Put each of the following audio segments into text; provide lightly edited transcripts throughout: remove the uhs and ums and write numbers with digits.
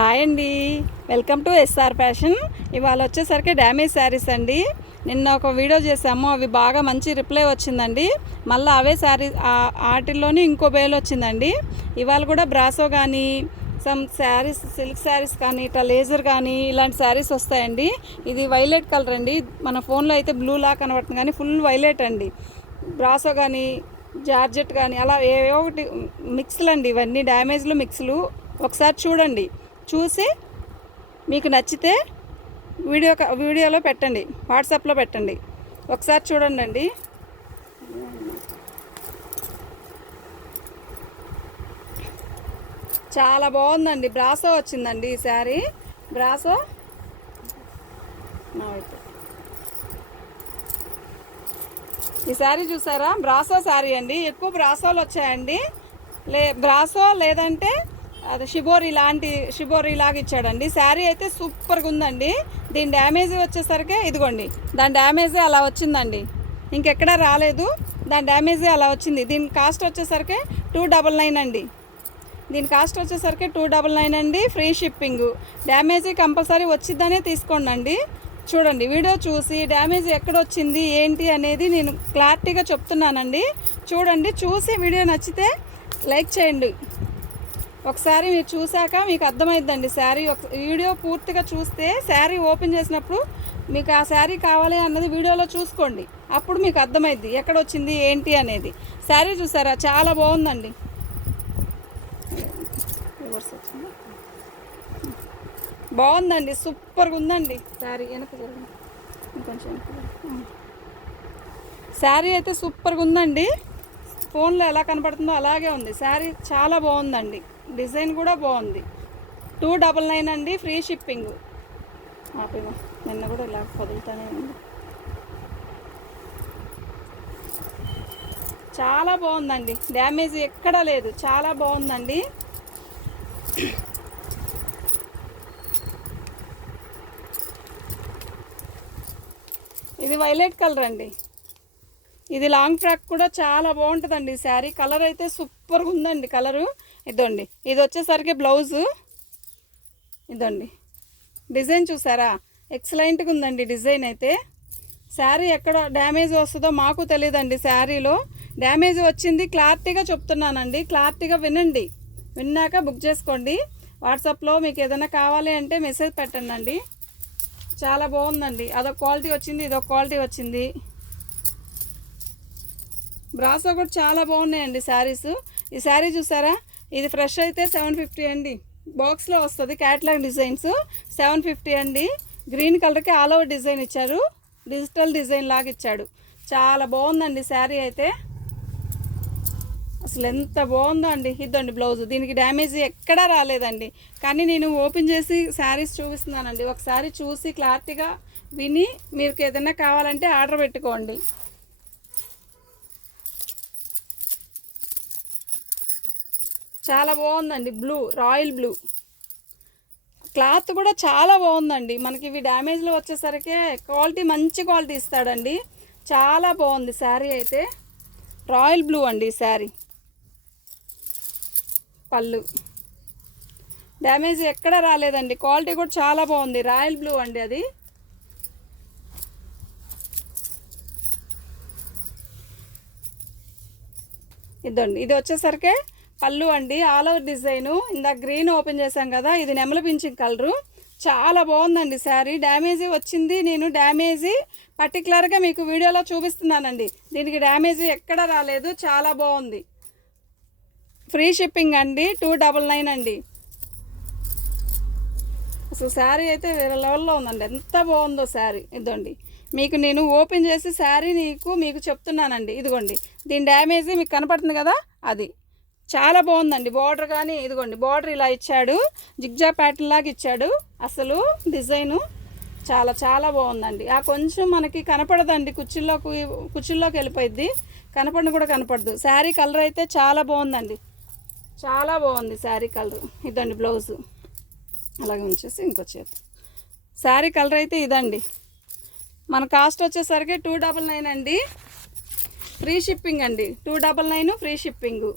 Hi అండి, welcome to SR fashion. ఇవాళ వచ్చేసరికి డ్యామేజ్ శారీస్ అండి. నిన్న ఒక వీడియో చేసాము, అవి బాగా మంచి రిప్లై వచ్చిందండి. మళ్ళీ అవే శారీ వాటిల్లోని ఇంకో బేల్ వచ్చిందండి. ఇవాళ కూడా బ్రాసో కానీ సమ్ శారీస్, సిల్క్ శారీస్ కానీ ఇట్లా లేజర్ కానీ ఇలాంటి శారీస్ వస్తాయండి. ఇది వైలెట్ కలర్ అండి. మన ఫోన్లో అయితే బ్లూ లా కనబడుతుంది కానీ ఫుల్ వైలెట్ అండి. బ్రాసో కానీ జార్జెట్ కానీ అలా ఏవో ఒకటి మిక్స్లు అండి. ఇవన్నీ డ్యామేజ్లు మిక్స్లు. ఒకసారి చూడండి, చూసి మీకు నచ్చితే వీడియోలో పెట్టండి, వాట్సాప్లో పెట్టండి. ఒకసారి చూడండి అండి. చాలా బాగుందండి. బ్రాసో వచ్చిందండి ఈ శారీ. బ్రాసో ఈ శారీ చూసారా? బ్రాసో శారీ అండి. ఎక్కువ బ్రాసోలు వచ్చాయండి. బ్రాసో లేదంటే అది షిబోరి లాగా ఇచ్చాడండి. శారీ అయితే సూపర్గా ఉందండి. దీని డ్యామేజ్ వచ్చేసరికి ఇదిగోండి, దాని డ్యామేజే అలా వచ్చిందండి, ఇంకెక్కడా రాలేదు. దాని డ్యామేజే అలా వచ్చింది. దీని కాస్ట్ వచ్చేసరికి 299 అండి. దీని కాస్ట్ వచ్చేసరికి 299 అండి. Free shipping. డ్యామేజీ కంపల్సరీ వచ్చిద్దనే తీసుకోండి. చూడండి, వీడియో చూసి డ్యామేజ్ ఎక్కడొచ్చింది ఏంటి అనేది నేను క్లారిటీగా చెప్తున్నానండి. చూడండి, చూసి వీడియో నచ్చితే లైక్ చేయండి. ఒకసారి మీరు చూశాక మీకు అర్థమైద్దండి. శారీ వీడియో పూర్తిగా చూస్తే శారీ ఓపెన్ చేసినప్పుడు మీకు ఆ శారీ కావాలి అన్నది వీడియోలో చూసుకోండి. అప్పుడు మీకు అర్థమైద్ది ఎక్కడ వచ్చింది ఏంటి అనేది. శారీ చూసారా? చాలా బాగుందండి. బాగుందండి, సూపర్గా ఉందండి శారీ. ఇంకొంచెం శారీ అయితే సూపర్గా ఉందండి. ఫోన్లో ఎలా కనపడుతుందో అలాగే ఉంది. శారీ చాలా బాగుందండి. డిజైన్ కూడా బాగుంది. 299 అండి. Free shipping. నిన్న కూడా ఇలా వదులుతానే ఉంది. చాలా బాగుందండి. డ్యామేజ్ ఎక్కడా లేదు. చాలా బాగుందండి. ఇది వైలెట్ కలర్ అండి. ఇది లాంగ్ ఫ్రాక్ కూడా చాలా బాగుంటుందండి. శారీ కలర్ అయితే సూపర్గా ఉందండి. కలరు ఇదండి. ఇది వచ్చేసరికి బ్లౌజు. ఇదండి డిజైన్ చూసారా? ఎక్సలెంట్గా ఉందండి డిజైన్ అయితే. శారీ ఎక్కడ డ్యామేజ్ వస్తుందో మాకు తెలియదండి. శారీలో డ్యామేజ్ వచ్చింది క్లారిటీగా చెప్తున్నానండి. క్లారిటీగా వినండి. విన్నాక బుక్ చేసుకోండి. వాట్సాప్లో మీకు ఏదైనా కావాలి అంటే మెసేజ్ పెట్టండి అండి. చాలా బాగుందండి. అదొక క్వాలిటీ వచ్చింది, ఇదొక క్వాలిటీ వచ్చింది. బ్రాసో కూడా చాలా బాగున్నాయండి శారీస్. ఈ శారీ చూసారా? ఇది ఫ్రెష్ అయితే 750 అండి. బాక్స్లో వస్తుంది. క్యాటలాగ్ డిజైన్స్ 750 అండి. గ్రీన్ కలర్కి ఆల్ ఓవర్ డిజైన్ ఇచ్చారు. డిజిటల్ డిజైన్ లాగా ఇచ్చాడు. చాలా బాగుందండి శారీ అయితే. అసలు ఎంత బాగుందో అండి. ఇదండి బ్లౌజ్. దీనికి డ్యామేజ్ ఎక్కడా రాలేదండి. కానీ నేను ఓపెన్ చేసి శారీస్ చూపిస్తున్నానండి. ఒకసారి చూసి క్లారిటీగా విని మీకు ఏదైనా కావాలంటే ఆర్డర్ పెట్టుకోండి. చాలా బాగుందండి. Blue, royal blue. క్లాత్ కూడా చాలా బాగుందండి. మనకి ఇవి డ్యామేజ్లో వచ్చేసరికి క్వాలిటీ మంచి క్వాలిటీ ఇస్తాడండి. చాలా బాగుంది శారీ అయితే. రాయల్ బ్లూ అండి శారీ. పళ్ళు డ్యామేజ్ ఎక్కడ రాలేదండి. క్వాలిటీ కూడా చాలా బాగుంది. రాయల్ బ్లూ అండి అది. ఇదండి. ఇది వచ్చేసరికి పళ్ళు అండి. All over design. ఇందాక గ్రీన్ ఓపెన్ చేశాం కదా, ఇది నెమలి పింఛింగ్ కలరు. చాలా బాగుందండి శారీ. డ్యామేజీ వచ్చింది. నేను డ్యామేజీ పర్టికులర్గా మీకు వీడియోలో చూపిస్తున్నానండి. దీనికి డ్యామేజీ ఎక్కడ రాలేదు. చాలా బాగుంది. ఫ్రీ షిప్పింగ్ అండి. 299 అండి. అసలు శారీ అయితే వేరే లెవెల్లో ఉందండి. ఎంత బాగుందో శారీ. ఇదండి, మీకు నేను ఓపెన్ చేసి శారీ మీకు చెప్తున్నానండి. ఇదిగోండి, దీని డ్యామేజీ మీకు కనపడుతుంది కదా, అది చాలా బాగుందండి. బార్డర్ కానీ ఇదిగోండి, బార్డర్ ఇలా ఇచ్చాడు. జిగ్జా ప్యాటర్న్ లాగా ఇచ్చాడు. అసలు డిజైను చాలా చాలా బాగుందండి. ఆ కొంచెం మనకి కనపడదండి. కుర్చీల్లోకి వెళ్ళిపోయిద్ది. కనపడను కూడా కనపడదు. శారీ కలర్ అయితే చాలా బాగుందండి. చాలా బాగుంది శారీ కలర్. ఇదండి బ్లౌజు. అలాగే ఉంచేసి ఇంకో చేతి. శారీ కలర్ అయితే ఇదండి. మన కాస్ట్ వచ్చేసరికి 299 అండి. ఫ్రీ షిప్పింగ్ అండి. 299 ఫ్రీ షిప్పింగు.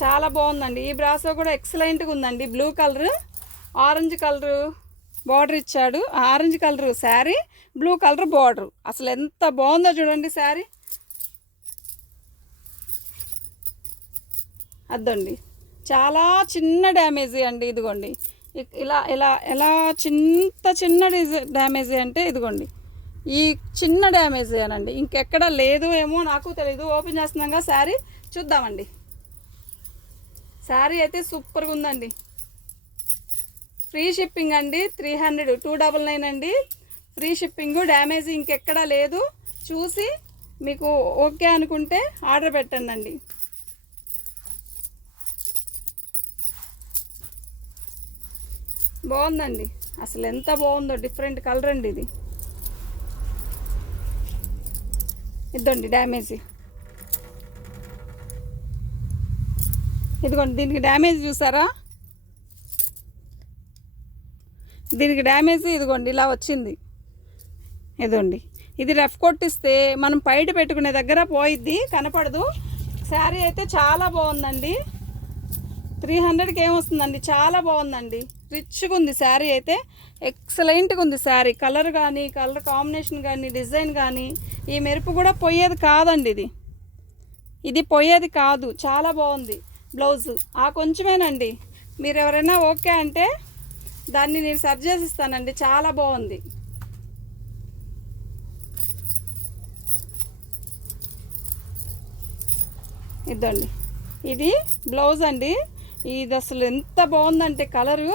చాలా బాగుందండి. ఈ బ్రాసో కూడా ఎక్సలెంట్గా ఉందండి. Blue colour, orange colour border ఇచ్చాడు. Orange colour sari, blue colour border. అసలు ఎంత బాగుందో చూడండి శారీ. అద్దండి, చాలా చిన్న డ్యామేజీ అండి. ఇదిగోండి ఇలా ఇలా ఎలా చిన్న డ్యామేజీ అంటే ఇదిగోండి ఈ చిన్న డ్యామేజీ అనండి, ఇంకెక్కడ లేదు ఏమో నాకు తెలీదు. ఓపెన్ చేస్తున్నాగా శారీ చూద్దామండి. శారీ అయితే సూపర్గా ఉందండి. ఫ్రీ షిప్పింగ్ అండి. 300, 299 అండి ఫ్రీ షిప్పింగ్. డ్యామేజ్ ఇంకెక్కడా లేదు. చూసి మీకు ఓకే అనుకుంటే ఆర్డర్ పెట్టండి అండి. బాగుందండి, అసలు ఎంత బాగుందో. డిఫరెంట్ కలర్ అండి ఇది. ఇద్దండి డ్యామేజీ. ఇదిగోండి దీనికి డ్యామేజ్ చూసారా? దీనికి డ్యామేజ్ ఇదిగోండి ఇలా వచ్చింది. ఇదిగోండి ఇది రఫ్ కొట్టిస్తే మనం పైట పెట్టుకునే దగ్గర పోయిద్ది, కనపడదు. శారీ అయితే చాలా బాగుందండి. 300కి ఏమొస్తుందండి, చాలా బాగుందండి. రిచ్గా ఉంది శారీ అయితే, ఎక్సలెంట్గా ఉంది శారీ. కలర్ కానీ, కలర్ కాంబినేషన్ కానీ, డిజైన్ కానీ, ఈ మెరుపు కూడా పోయేది కాదండి. ఇది పోయేది కాదు. చాలా బాగుంది. బ్లౌజు ఆ కొంచెమేనండి. మీరు ఎవరైనా ఓకే అంటే దాన్ని నేను సర్చ్ చేసి ఇస్తానండి. చాలా బాగుంది. ఇదండి ఇది బ్లౌజ్ అండి. ఇది అసలు ఎంత బాగుందంటే కలరు,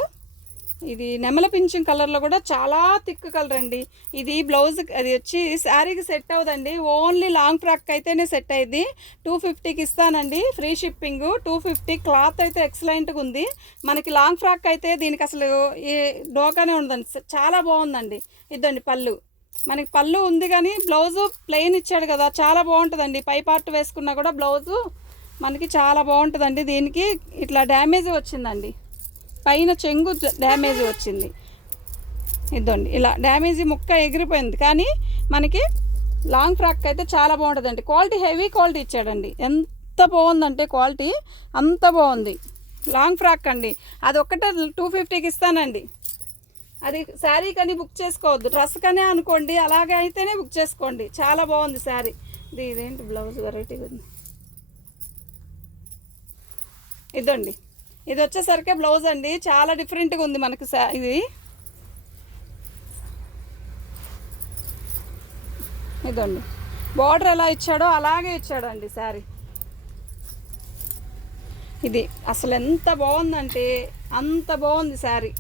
ఇది నెమల పింఛం కలర్లో కూడా చాలా థిక్ కలర్ అండి. ఇది బ్లౌజ్ అది వచ్చి శారీకి సెట్ అవుదండి. ఓన్లీ లాంగ్ ఫ్రాక్ అయితేనే సెట్ అయ్యింది. 250కి ఇస్తానండి ఫ్రీ షిప్పింగ్. 250. క్లాత్ అయితే ఎక్సలెంట్గా ఉంది. మనకి లాంగ్ ఫ్రాక్ అయితే దీనికి అసలు ఏ డోకానే ఉండదండి. చాలా బాగుందండి. ఇదండి పళ్ళు. మనకి పళ్ళు ఉంది కానీ బ్లౌజు ప్లెయిన్ ఇచ్చాడు కదా, చాలా బాగుంటుందండి. పై పార్ట్ వేసుకున్నా కూడా బ్లౌజు మనకి చాలా బాగుంటుందండి. దీనికి ఇట్లా డ్యామేజ్ వచ్చిందండి, పైన చెంగు డ్యామేజ్ వచ్చింది. ఇదండి ఇలా డ్యామేజీ ముక్క ఎగిరిపోయింది. కానీ మనకి లాంగ్ ఫ్రాక్ అయితే చాలా బాగుంటుందండి. క్వాలిటీ హెవీ క్వాలిటీ ఇచ్చాడండి. ఎంత బాగుందంటే క్వాలిటీ అంత బాగుంది. లాంగ్ ఫ్రాక్ అండి. అది ఒక్కటే 250కి ఇస్తానండి. అది శారీ కానీ బుక్ చేసుకోవద్దు, డ్రెస్ కానీ అనుకోండి. అలాగే అయితేనే బుక్ చేసుకోండి. చాలా బాగుంది శారీ. ఇదేంటి బ్లౌజ్ వెరైటీగా ఉంది. ఇదండి ఇది వచ్చేసరికి బ్లౌజ్ అండి. చాలా డిఫరెంట్గా ఉంది మనకి ఇది. ఇదండి బార్డర్ ఎలా ఇచ్చాడో అలాగే ఇచ్చాడండి శారీ. ఇది అసలు ఎంత బాగుందంటే అంత బాగుంది శారీ.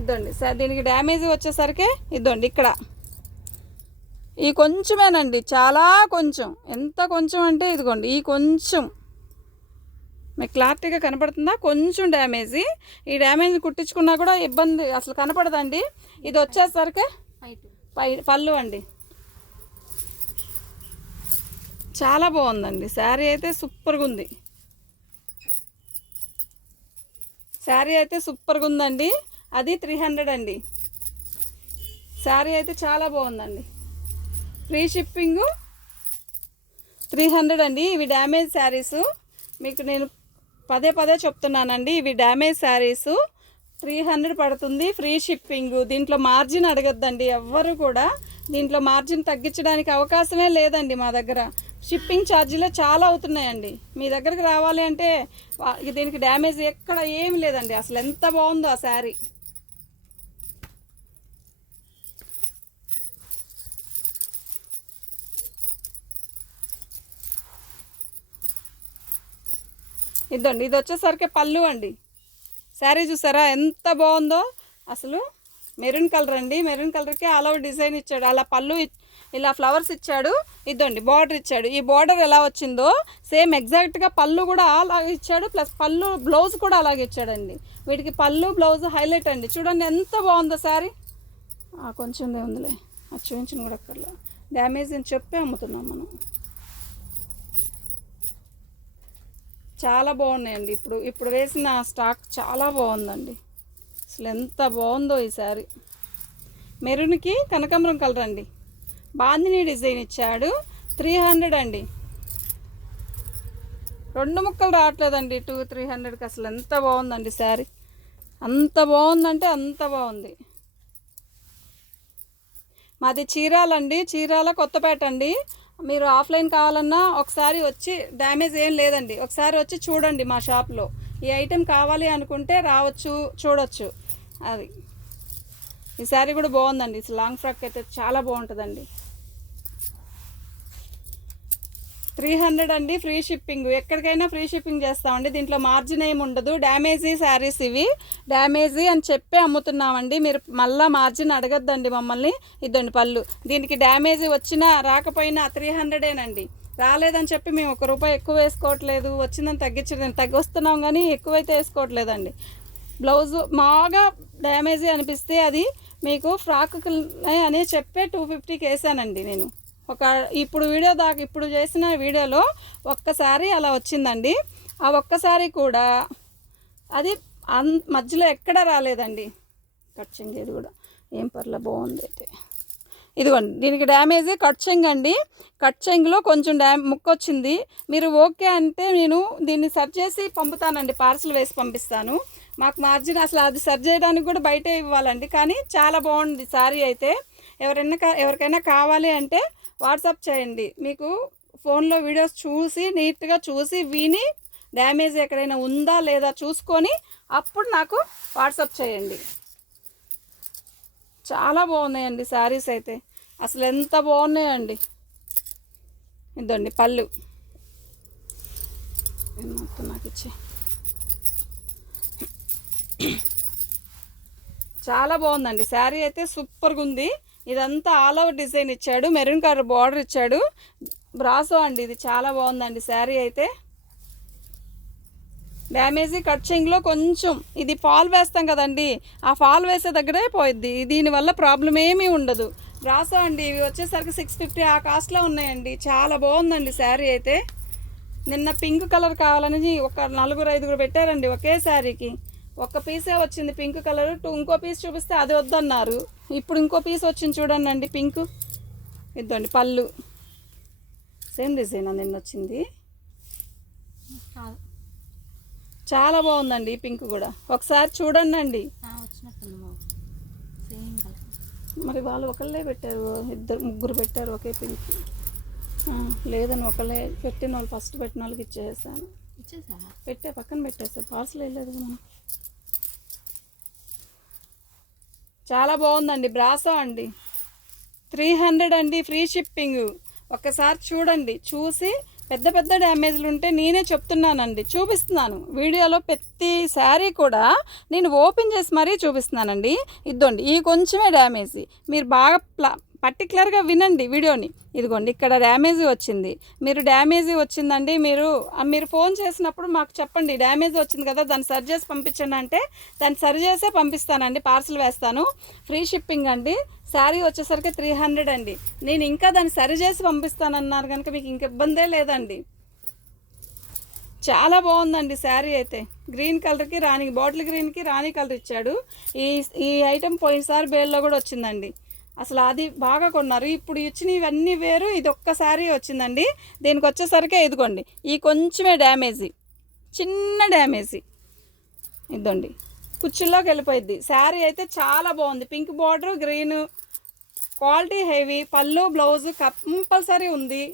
ఇదండి దీనికి డ్యామేజ్ వచ్చేసరికి ఇదండి ఇక్కడ ఈ కొంచెమేనండి, చాలా కొంచెం. ఎంత కొంచెం అంటే ఇదిగోండి ఈ కొంచెం మీకు క్లారిటీగా కనపడుతుందా? కొంచెం డ్యామేజీ. ఈ డ్యామేజ్ కుట్టించుకున్నా కూడా ఇబ్బంది అసలు కనపడదండి. ఇది వచ్చేసరికి పళ్ళు అండి. చాలా బాగుందండి శారీ అయితే, సూపర్గా ఉంది. శారీ అయితే సూపర్గా ఉందండి. అది 300 అండి. శారీ అయితే చాలా బాగుందండి. ఫ్రీ షిప్పింగు 300 అండి. ఇవి డ్యామేజ్ శారీసు. మీకు నేను పదే చెప్తున్నానండి. ఇవి డ్యామేజ్ శారీసు 300 పడుతుంది. Free shipping. దీంట్లో మార్జిన్ అడగద్దండి ఎవ్వరు కూడా. దీంట్లో మార్జిన్ తగ్గించడానికి అవకాశమే లేదండి మా దగ్గర. షిప్పింగ్ ఛార్జీలే చాలా అవుతున్నాయండి. మీ దగ్గరికి రావాలి అంటే దీనికి డ్యామేజ్ ఎక్కడ ఏమి లేదండి. అసలు ఎంత బాగుందో ఆ శారీ. ఇదండి ఇది వచ్చేసరికి పళ్ళు అండి. శారీ చూసారా ఎంత బాగుందో. అసలు మెరూన్ కలర్ అండి. మెరూన్ కలర్కి ఆల్ ఓవర్ డిజైన్ ఇచ్చాడు. అలా పళ్ళు ఇలా ఫ్లవర్స్ ఇచ్చాడు. ఇదండి బార్డర్ ఇచ్చాడు. ఈ బార్డర్ ఎలా వచ్చిందో సేమ్ ఎగ్జాక్ట్గా పళ్ళు కూడా అలాగే ఇచ్చాడు. ప్లస్ పళ్ళు బ్లౌజ్ కూడా అలాగే ఇచ్చాడండి. వీటికి పళ్ళు బ్లౌజ్ హైలైట్ అండి. చూడండి ఎంత బాగుందో శారీ. కొంచెం ఉందిలే, అది చూపించిన కూడా అక్కర్లా. డ్యామేజ్ అని చెప్పి అమ్ముతున్నాం మనం. చాలా బాగున్నాయండి. ఇప్పుడు వేసిన స్టాక్ చాలా బాగుందండి. అసలు ఎంత బాగుందో ఈ శారీ. మెరూన్కి కనకాంబరం కలర్ అండి. బాందిని డిజైన్ ఇచ్చాడు. 300 అండి. 2 ముక్కలు రావట్లేదండి 200-300కి. అసలు ఎంత బాగుందండి శారీ, అంత బాగుందంటే అంత బాగుంది. మాది చీరాలండి, చీరాల కొత్తపేట అండి. మీరు ఆఫ్లైన్ కావాలన్నా ఒకసారి వచ్చి, డ్యామేజ్ ఏం లేదండి, ఒకసారి వచ్చి చూడండి మా షాప్లో. ఈ ఐటెం కావాలి అనుకుంటే రావచ్చు, చూడొచ్చు. అది ఈ శారీ కూడా బాగుందండి. లాంగ్ ఫ్రాక్ అయితే చాలా బాగుంటుందండి. 300 అండి, ఫ్రీ షిప్పింగ్. ఎక్కడికైనా ఫ్రీ షిప్పింగ్ చేస్తామండి. దీంట్లో మార్జిన్ ఏమి ఉండదు. డ్యామేజీ శారీస్ ఇవి, డ్యామేజీ అని చెప్పి అమ్ముతున్నామండి. మీరు మళ్ళీ మార్జిన్ అడగద్దండి మమ్మల్ని. ఇద్దండి పళ్ళు. దీనికి డ్యామేజీ వచ్చినా రాకపోయినా 300ఏనండి. రాలేదని చెప్పి మేము ₹1 ఎక్కువ వేసుకోవట్లేదు, వచ్చిందని తగ్గిస్తున్నాం కానీ ఎక్కువైతే వేసుకోవట్లేదండి. బ్లౌజు బాగా డ్యామేజీ అనిపిస్తే అది మీకు ఫ్రాక్ అని చెప్పే 250కి వేసానండి నేను. ఇప్పుడు ఇప్పుడు చేసిన వీడియోలో ఒక్కసారి అలా వచ్చిందండి. ఆ ఒక్కసారి కూడా అది మధ్యలో ఎక్కడ రాలేదండి. కట్ చెంగు ఇది కూడా ఏం పర్లే, బాగుంది. అయితే ఇదిగోండి, దీనికి డ్యామేజ్ కట్ చెంగు అండి. కట్ చెంగులో కొంచెం ముక్క వచ్చింది. మీరు ఓకే అంటే నేను దీన్ని సర్చ్ చేసి పంపుతానండి, పార్సల్ వేసి పంపిస్తాను. మాకు మార్జిన్ అసలు అది సర్చ్ చేయడానికి కూడా బయటే ఇవ్వాలండి. కానీ చాలా బాగుంది శారీ అయితే. ఎవరికైనా కావాలి అంటే వాట్సాప్ చేయండి. మీకు ఫోన్లో వీడియోస్ చూసి నీట్గా చూసి విని డ్యామేజ్ ఎక్కడైనా ఉందా లేదా చూసుకొని అప్పుడు నాకు వాట్సాప్ చేయండి. చాలా బాగున్నాయండి శారీస్ అయితే, అసలు ఎంత బాగున్నాయండి. ఇదండి పళ్ళు, మొత్తం నాకు ఇచ్చి చాలా బాగుందండి శారీ అయితే, సూపర్గా ఉంది. ఇదంతా ఆల్ ఓవర్ డిజైన్ ఇచ్చాడు, మెరూన్ కలర్ బార్డర్ ఇచ్చాడు. బ్రాసో అండి, ఇది చాలా బాగుందండి శారీ అయితే. డ్యామేజీ కట్ చెంగులో కొంచెం ఇది ఫాల్ వేస్తాం కదండి, ఆ ఫాల్ వేసే దగ్గరే పోయిద్ది. దీనివల్ల ప్రాబ్లం ఏమీ ఉండదు. బ్రాసో అండి, ఇవి వచ్చేసరికి 650 ఆ కాస్ట్లో ఉన్నాయండి. చాలా బాగుందండి శారీ అయితే. నిన్న పింక్ కలర్ కావాలని ఒక 4-5 పెట్టారండి ఒకే శారీకి. ఒక్క పీసే వచ్చింది పింక్ కలర్. ఇంకో పీస్ చూపిస్తే అది వద్దన్నారు. ఇప్పుడు ఇంకో పీస్ వచ్చింది చూడండి అండి, పింక్. ఇద్దండి పళ్ళు, సేమ్ డిజైన్ నిన్న వచ్చింది. చాలా బాగుందండి ఈ పింక్ కూడా, ఒకసారి చూడండి అండి. మరి వాళ్ళు ఒకళ్ళే పెట్టారు, 2-3 పెట్టారు ఒకే పింక్. లేదని ఒకళ్ళే పెట్టిన వాళ్ళు, ఫస్ట్ పెట్టిన వాళ్ళకి ఇచ్చేసాను. పక్కన పెట్టేసాను, పార్సల్ వెళ్ళలేదు మనం. చాలా బాగుందండి, బ్రాసో అండి. 300 అండి, ఫ్రీ షిప్పింగ్. ఒక్కసారి చూడండి, చూసి పెద్ద డ్యామేజ్లు ఉంటే నేనే చెప్తున్నానండి, చూపిస్తున్నాను వీడియోలో. ప్రతి శారీ కూడా నేను ఓపెన్ చేసి మరీ చూపిస్తున్నానండి. ఇదిగోండి, ఈ కొంచెమే డ్యామేజ్. మీరు బాగా పర్టికులర్గా వినండి వీడియోని. ఇదిగోండి, ఇక్కడ డ్యామేజీ వచ్చింది. మీరు డ్యామేజీ వచ్చిందండి, మీరు ఫోన్ చేసినప్పుడు మాకు చెప్పండి, డ్యామేజ్ వచ్చింది కదా, దాన్ని సరి చేసి పంపించండి అంటే దాన్ని సరి చేసే పంపిస్తానండి, పార్సల్ వేస్తాను. ఫ్రీ షిప్పింగ్ అండి. శారీ వచ్చేసరికి 300 అండి. నేను ఇంకా దాన్ని సరి చేసి పంపిస్తానన్నారు కనుక మీకు ఇంక ఇబ్బందే లేదండి. చాలా బాగుందండి శారీ అయితే. గ్రీన్ కలర్కి రాణి, బాటిల్ గ్రీన్కి రాణి కలర్ ఇచ్చాడు. ఈ ఐటెం పోయినసారి బేల్లో కూడా వచ్చిందండి. అసలు అది బాగా కొన్నారు. ఇప్పుడు ఇచ్చిన ఇవన్నీ వేరు, ఇది ఒక్క శారీ వచ్చిందండి. దీనికి వచ్చేసరికి ఇదిగోండి, ఈ కొంచెమే డ్యామేజీ, చిన్న డ్యామేజీ. ఇదండి, కుచ్చుల్లోకి వెళ్ళిపోయింది. శారీ అయితే చాలా బాగుంది. Pink border, green, quality heavy. పళ్ళు బ్లౌజ్ కంపల్సరీ ఉంది.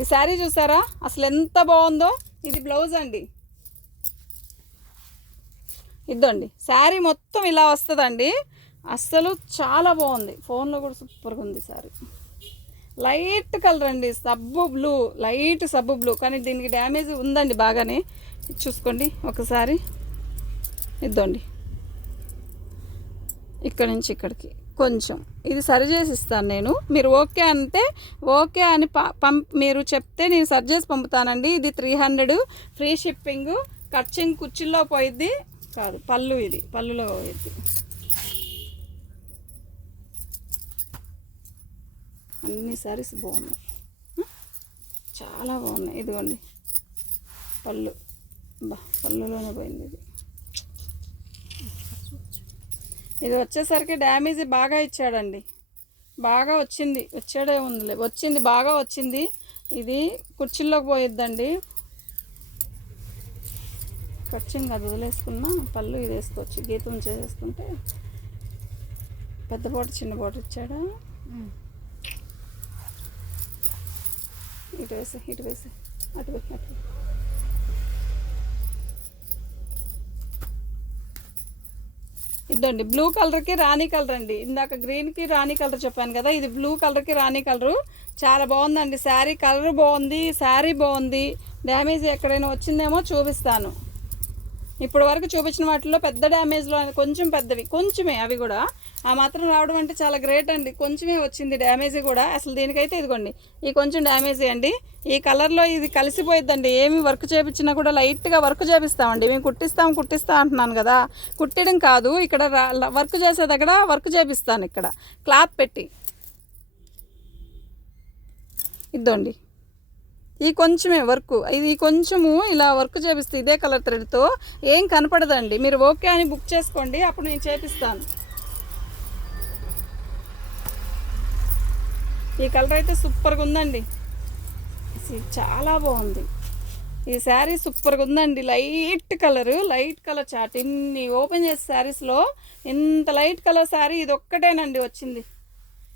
ఈ శారీ చూసారా అసలు ఎంత బాగుందో. ఇది బ్లౌజ్ అండి. ఇద్దండి, శారీ మొత్తం ఇలా వస్తుందండి. అస్సలు చాలా బాగుంది. ఫోన్లో కూడా సూపర్గా ఉంది శారీ. లైట్ కలర్ అండి, సబ్బు బ్లూ, లైట్ సబ్బు బ్లూ. కానీ దీనికి డ్యామేజ్ ఉందండి బాగానే, చూసుకోండి ఒకసారి. ఇద్దండి, ఇక్కడి నుంచి ఇక్కడికి కొంచెం ఇది సరి చేసి ఇస్తాను నేను. మీరు ఓకే అంటే ఓకే అని మీరు చెప్తే నేను సరి చేసి పంపుతానండి. ఇది 300, ఫ్రీ షిప్పింగ్. కట్చింగ్ కుర్చీల్లో పోయిద్ది కాదు, పళ్ళు, ఇది పళ్ళులో పోయిద్ది. అన్ని సారీస్ బాగున్నాయి, చాలా బాగున్నాయి. ఇదిగోండి పళ్ళు, పళ్ళులోనే పోయింది ఇది. ఇది వచ్చేసరికి డ్యామేజ్ బాగా ఇచ్చాడండి, బాగా వచ్చింది, వచ్చాడే ఉందిలే, వచ్చింది బాగా వచ్చింది. ఇది కుర్చీల్లోకి పోయిద్దండి. కచ్చింగ్ అది వదిలేసుకున్నా పళ్ళు ఇది వేసుకోవచ్చు, గీతం చేసుకుంటే. పెద్ద బోట చిన్న బోట ఇచ్చాడా, ఇటు వేసి అటు వేసి అటు. ఇదండి బ్లూ కలర్కి రాణి కలర్ అండి. ఇందాక గ్రీన్కి రాణి కలర్ చెప్పాను కదా, ఇది బ్లూ కలర్కి రాణి కలరు. చాలా బాగుందండి శారీ, కలర్ బాగుంది, శారీ బాగుంది. డ్యామేజ్ ఎక్కడైనా వచ్చిందేమో చూపిస్తాను. ఇప్పుడు వరకు చూపించిన వాటిలో పెద్ద డ్యామేజ్లో కొంచెం పెద్దవి, కొంచెమే అవి కూడా. ఆ మాత్రం రావడం అంటే చాలా గ్రేట్ అండి. కొంచెమే వచ్చింది డ్యామేజ్ కూడా. అసలు దీనికైతే ఇదిగోండి ఈ కొంచెం డ్యామేజ్ అండి. ఈ కలర్లో ఇది కలిసిపోయిద్దండి. ఏమి వర్క్ చేయించినా కూడా లైట్గా వర్క్ చేపిస్తామండి. మేము కుట్టిస్తా అంటున్నాను కదా, కుట్టడం కాదు, ఇక్కడ వర్క్ చేసే దగ్గర వర్క్ చేపిస్తాను. ఇక్కడ క్లాత్ పెట్టి ఇద్దండి. ఈ కొంచెమే వర్క్, ఇది కొంచెము ఇలా వర్క్ చేపిస్తే ఇదే కలర్ థ్రెడ్తో ఏం కనపడదండి. మీరు ఓకే అని బుక్ చేసుకోండి, అప్పుడు నేను చేపిస్తాను. ఈ కలర్ అయితే సూపర్గా ఉందండి, చాలా బాగుంది. ఈ శారీ సూపర్గా ఉందండి. Light colour chart. ఇన్ని ఓపెన్ చేసే శారీస్లో ఇంత లైట్ కలర్ శారీ ఇది ఒక్కటేనండి వచ్చింది.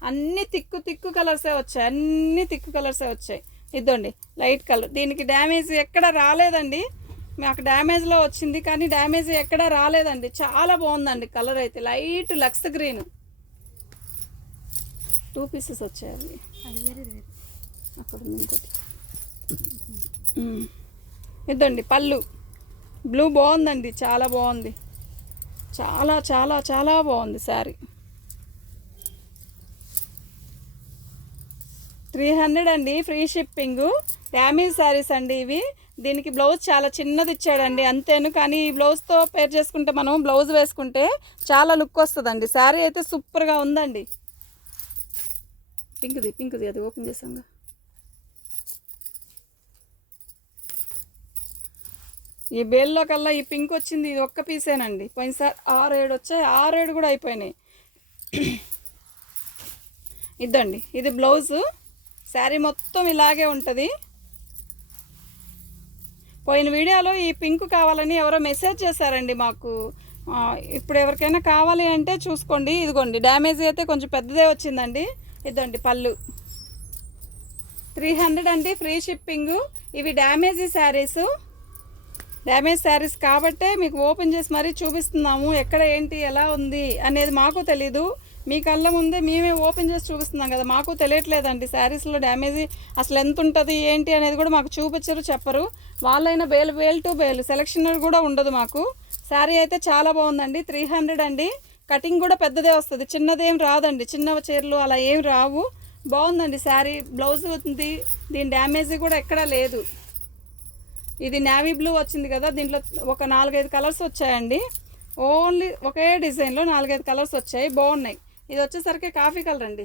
అన్ని తిక్కు కలర్సే వచ్చాయి, ఇదండి లైట్ కలర్. దీనికి డ్యామేజ్ ఎక్కడ రాలేదండి, మాకు డ్యామేజ్లో వచ్చింది కానీ డ్యామేజ్ ఎక్కడ రాలేదండి. చాలా బాగుందండి కలర్ అయితే. లైట్ లక్స్ గ్రీన్, 2 పీసెస్ వచ్చాయి అవి, అక్కడ ఉంది ఇంకోటి. ఇదండి పళ్ళు బ్లూ, బాగుందండి, చాలా బాగుంది, చాలా చాలా చాలా బాగుంది శారీ. 300 అండి, ఫ్రీ షిప్పింగ్. డ్యామేజ్ శారీస్ అండి ఇవి. దీనికి బ్లౌజ్ చాలా చిన్నది ఇచ్చాడండి అంతేను, కానీ ఈ బ్లౌజ్తో పేర్ చేసుకుంటే మనం బ్లౌజ్ వేసుకుంటే చాలా లుక్ వస్తుందండి. శారీ అయితే సూపర్గా ఉందండి. పింక్ది అది ఓపెన్ చేసాంగా. ఈ బేల్లో కల్లా ఈ పింక్ వచ్చింది, ఇది ఒక్క పీసేనండి. పోయినసారి 6-7 వచ్చాయి, 6-7 కూడా అయిపోయినాయి. ఇదండి ఇది బ్లౌజు. శారీ మొత్తం ఇలాగే ఉంటుంది. పోయిన వీడియోలో ఈ పింక్ కావాలని ఎవరో మెసేజ్ చేశారండి మాకు. ఇప్పుడు ఎవరికైనా కావాలి అంటే చూసుకోండి. ఇదిగోండి డ్యామేజ్ అయితే కొంచెం పెద్దదే వచ్చిందండి. ఇదండి పళ్ళు. 300 అండి, ఫ్రీ షిప్పింగ్. ఇవి డ్యామేజ్ శారీస్ కాబట్టే మీకు ఓపెన్ చేసి మరీ చూపిస్తున్నాము. ఎక్కడ ఏంటి ఎలా ఉంది అనేది మాకు తెలీదు. మీ కళ్ళ ముందే మేమే ఓపెన్ చేసి చూపిస్తున్నాం కదా, మాకు తెలియట్లేదండి శారీస్లో డ్యామేజ్ అసలు ఎంత ఉంటుంది ఏంటి అనేది కూడా మాకు చూపించరు, చెప్పరు. వాళ్ళైనా బేల్ టు బేల్ సెలక్షన్ కూడా ఉండదు మాకు. శారీ అయితే చాలా బాగుందండి. 300 అండి. కటింగ్ కూడా పెద్దదే వస్తుంది, చిన్నదేం రాదండి. చిన్న చీరలు అలా ఏం రావు. బాగుందండి శారీ. బ్లౌజ్ ఉంది, దీని డ్యామేజ్ కూడా ఎక్కడా లేదు. ఇది నేవీ బ్లూ వచ్చింది కదా, దీంట్లో ఒక 4-5 కలర్స్ వచ్చాయండి. ఓన్లీ ఒకే డిజైన్లో 4-5 కలర్స్ వచ్చాయి, బాగున్నాయి. ఇది వచ్చేసరికి కాఫీ కలర్ అండి.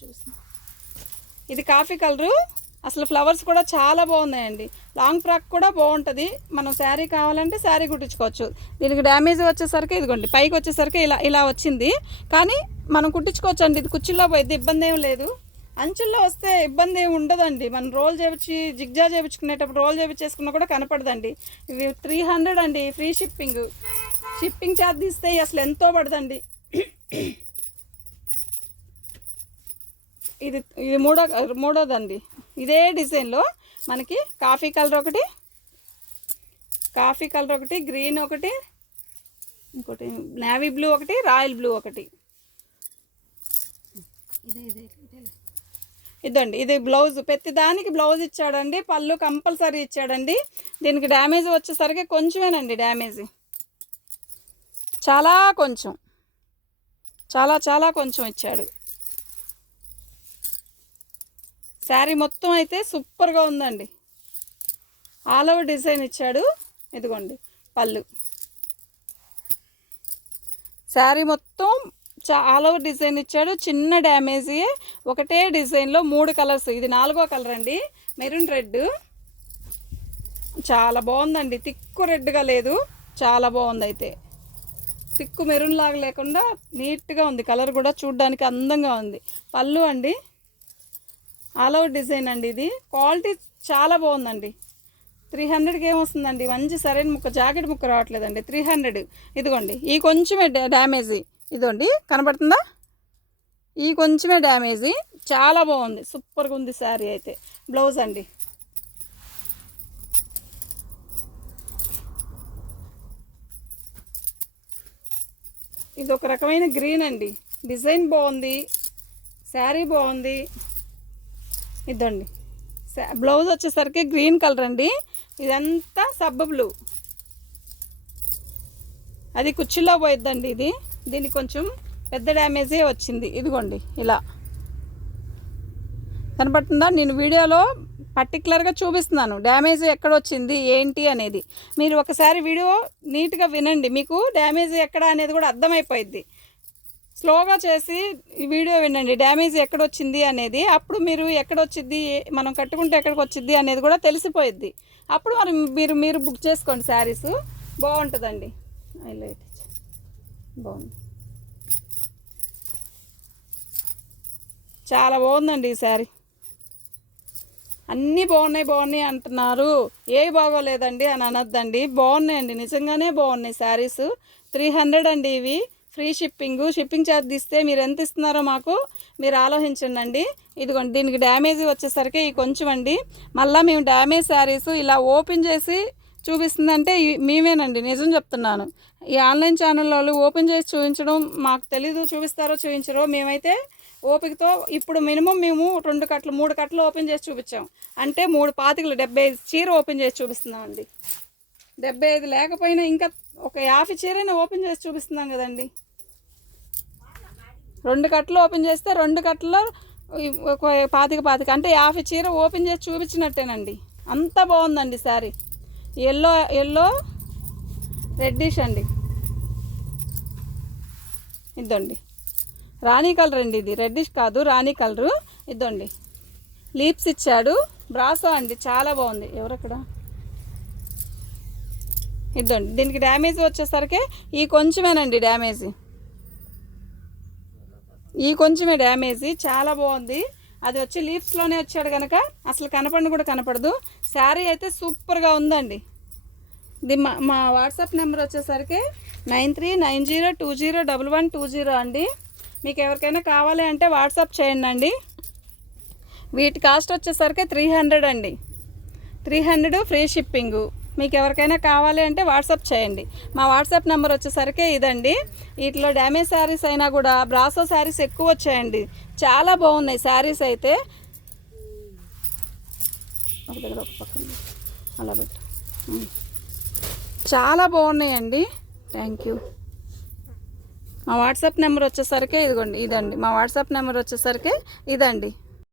చూస్తాను, ఇది కాఫీ కలరు. అసలు ఫ్లవర్స్ కూడా చాలా బాగున్నాయండి. లాంగ్ ఫ్రాక్ కూడా బాగుంటుంది. మనం శారీ కావాలంటే శారీ కుట్టించుకోవచ్చు. దీనికి డ్యామేజ్ వచ్చేసరికి ఇదిగోండి పైకి వచ్చేసరికి ఇలా వచ్చింది, కానీ మనం కుట్టించుకోవచ్చు అండి. ఇది కుర్చీలో పోయింది, ఇబ్బంది ఏం లేదు. అంచుల్లో వస్తే ఇబ్బంది ఏమి ఉండదండి. మనం రోల్ చేయించి జిగ్జా చేయించుకునేటప్పుడు రోల్ చేయించేసుకున్నా కూడా కనపడదండి. ఇవి 300 అండి, ఫ్రీ షిప్పింగ్ ఛార్జ్ తీస్తే అసలు ఎంతో పడదండి. ఇది మూడోదండి. ఇదే డిజైన్లో మనకి కాఫీ కలర్ ఒకటి, గ్రీన్ ఒకటి, ఇంకోటి నేవీ బ్లూ ఒకటి, రాయల్ బ్లూ ఒకటి. ఇదండి ఇది బ్లౌజ్. ప్రతి దానికి బ్లౌజ్ ఇచ్చాడండి. పళ్ళు కంపల్సరీ ఇచ్చాడండి. దీనికి డ్యామేజ్ వచ్చేసరికి కొంచెమేనండి డ్యామేజ్, చాలా కొంచెం ఇచ్చాడు. శారీ మొత్తం అయితే సూపర్గా ఉందండి. ఆల్ ఓవర్ డిజైన్ ఇచ్చాడు. ఇదిగోండి పళ్ళు. శారీ మొత్తం ఆల్ ఓవర్ డిజైన్ ఇచ్చాడు. చిన్న డ్యామేజీ, ఒకటే డిజైన్లో 3 కలర్స్. ఇది 4వ కలర్ అండి, మెరూన్ రెడ్. చాలా బాగుందండి, తిక్కు రెడ్గా లేదు, చాలా బాగుంది. అయితే తిక్కు మెరూన్ లాగా లేకుండా నీట్గా ఉంది. కలర్ కూడా చూడడానికి అందంగా ఉంది. పళ్ళు అండి, ఆల్ ఓవర్ డిజైన్ అండి. ఇది క్వాలిటీ చాలా బాగుందండి. 300కి ఏమొస్తుందండి? మంచి సరైన ముక్క, జాకెట్ ముక్క రావట్లేదండి. 300. ఇదిగోండి, ఈ కొంచెమే డ్యామేజీ. ఇదిగోండి, కనబడుతుందా? ఈ కొంచెమే డ్యామేజీ. చాలా బాగుంది, సూపర్గా ఉంది శారీ అయితే. బ్లౌజ్ అండి, ఇది ఒక రకమైన గ్రీన్ అండి. డిజైన్ బాగుంది, శారీ బాగుంది. ఇదండి బ్లౌజ్ వచ్చేసరికి గ్రీన్ కలర్ అండి. ఇదంతా సబ్బు బ్లూ, అది కుర్చీలో పోయిద్దండి. దీనికి కొంచెం పెద్ద డ్యామేజే వచ్చింది. ఇదిగోండి, ఇలా కనబడుతుందా? నేను వీడియోలో పర్టికులర్గా చూపిస్తున్నాను డ్యామేజ్ ఎక్కడ వచ్చింది ఏంటి అనేది. మీరు ఒకసారి వీడియో నీట్గా వినండి, మీకు డ్యామేజ్ ఎక్కడ అనేది కూడా అర్థమైపోయిద్ది. స్లోగా చేసి ఈ వీడియో వినండి, డ్యామేజ్ ఎక్కడొచ్చింది అనేది. అప్పుడు మీరు ఎక్కడొచ్చింది, మనం కట్టుకుంటే ఎక్కడికి వచ్చింది అనేది కూడా తెలిసిపోయిద్ది. అప్పుడు మరి మీరు బుక్ చేసుకోండి. శారీస్ బాగుంటుందండి. హైలైట్ బాగుంది, చాలా బాగుందండి ఈ శారీ. అన్నీ బాగున్నాయి అంటున్నారు, ఏ బాగోలేదండి అని అనొద్దండి. బాగున్నాయండి, నిజంగానే బాగున్నాయి శారీస్. 300 అండి ఇవి. ఫ్రీ షిప్పింగ్ ఛార్జ్ తీస్తే మీరు ఎంత ఇస్తున్నారో మాకు మీరు ఆలోచించండి. ఇదిగోండి, దీనికి డ్యామేజ్ వచ్చేసరికి ఈ కొంచెం అండి. మళ్ళీ మేము డ్యామేజ్ శారీస్ ఇలా ఓపెన్ చేసి చూపిస్తుందంటే మేమేనండి, నిజం చెప్తున్నాను. ఈ ఆన్లైన్ ఛానల్ వాళ్ళు ఓపెన్ చేసి చూపించడం మాకు తెలీదు, చూపిస్తారో చూపించరో. మేమైతే ఓపికతో ఇప్పుడు మినిమం మేము 2 కట్టలు 3 కట్టలు ఓపెన్ చేసి చూపించాం అంటే 3 పాతికలు 75 చీర ఓపెన్ చేసి చూపిస్తున్నామండి. 75 లేకపోయినా ఇంకా ఒక 50 చీరైనా ఓపెన్ చేసి చూపిస్తున్నాం కదండి. 2 కట్టలు ఓపెన్ చేస్తే 2 కట్టలో ఒక పాతిక అంటే 50 చీర ఓపెన్ చేసి చూపించినట్టేనండి. అంత బాగుందండి శారీ. ఎల్లో రెడ్డిష్ అండి. ఇదండి రాణి కలర్ అండి, ఇది రెడ్డిష్ కాదు, రాణి కలరు. ఇదండి, లీప్స్ ఇచ్చాడు. బ్రాసో అండి, చాలా బాగుంది. ఎవరక్కడ? ఇదండి, దీనికి డ్యామేజ్ వచ్చేసరికి ఈ కొంచెమేనండి డ్యామేజ్, ఈ కొంచెమే డ్యామేజ్. చాలా బాగుంది. అది వచ్చి లీవ్స్లోనే వచ్చాడు కనుక అసలు కనపడను కూడా కనపడదు. శారీ అయితే సూపర్గా ఉందండి. ఇది మా వాట్సాప్ నెంబర్ వచ్చేసరికి 9390201120 అండి. మీకు ఎవరికైనా కావాలి అంటే వాట్సాప్ చేయండి అండి. వీటి కాస్ట్ వచ్చేసరికి 300 అండి. 300 ఫ్రీ షిప్పింగు. మీకు ఎవరికైనా కావాలి అంటే వాట్సాప్ చేయండి. మా వాట్సాప్ నెంబర్ వచ్చేసరికి ఇదండి. వీటిలో డ్యామేజ్ శారీస్ అయినా కూడా బ్రాసో శారీస్ ఎక్కువ వచ్చాయండి. చాలా బాగున్నాయి శారీస్ అయితే. ఒక దగ్గర ఒక పక్కన అలా పెట్టు. చాలా బాగున్నాయండి. Thank you. మా వాట్సాప్ నెంబర్ వచ్చేసరికి ఇదిగోండి, ఇదండి మా వాట్సాప్ నెంబర్ వచ్చేసరికి ఇదండి.